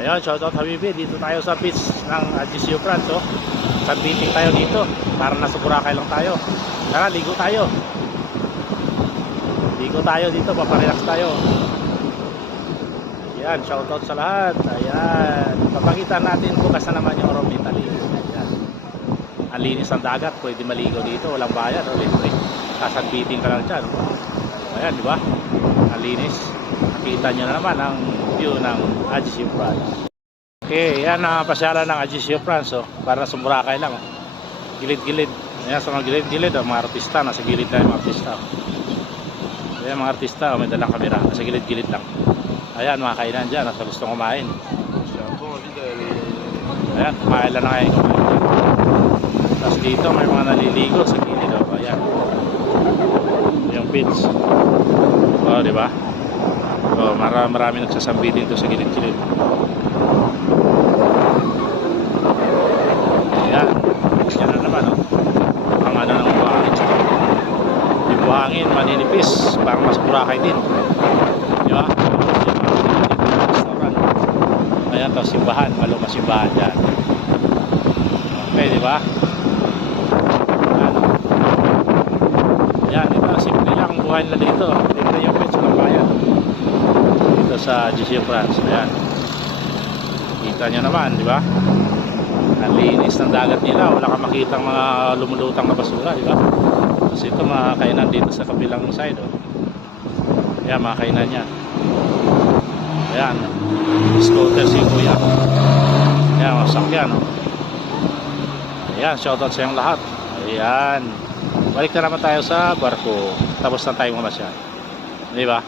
Ayun, shoutout Habibi. Dito tayo sa beach ng Agisio France. Oh. Sunbathing tayo dito. Para nasa Boracay lang tayo. Tara, ligo tayo. Ligo tayo dito, paparelax tayo. Ayan, shoutout sa lahat. Ayan, papakita natin bukas na naman yung Rome, Italy. Ayan. Ang linis ng dagat, pwede maligo dito, walang bayad. Libre. Sunbathing ka lang dyan. Ayan, di ba? Ang linis. Nakita nyo na naman ang view ng Agisio France. Okay, yan ang pasyalan ng Agisio France. Oh, para sa Boracay lang. Oh. Gilid-gilid. Ayan, sa mga gilid-gilid. Oh, mga artista, nasa gilid na yung mga artista. Oh. Ayan, mga artista, oh, may dalang kamera. Nasa gilid-gilid lang. Ayan, mga kainan dyan. Nasa gustong kumain. Ayan, kumain lang na kayo. Tapos dito, may mga naliligo sa gilid. Oh. Ayan. Yung beach. Oh, di ba? Oh, marami nagsasambitin to sa gilid-gilid. Ayan. Yan na naman, oh. Ang ano ng buhangin. Yung buhangin, maninipis. Parang mas Boracay din. Di ba? Ayan, tapos simbahan. Malumas simbahan dyan. Okay, di ba? Ayan, ito. Simple lang ang buhay nila dito. Libre yung pets ng bayan. Dito sa Agisio France. Ayan. Kita nyo naman, di ba? Ang linis ng dagat nila. Wala kang makitang mga lumulutang na basura, di ba? Tapos ito mga kainan dito sa kabilang side. Oh. Ayan, mga kainan niya. Ayan. Scooter si Kuya. Ayan, masakyan. Oh. Ayan, shoutout sa yung lahat. Ayan. Balik na naman tayo sa barko. Tapos na tayo mamasyal. Di ba?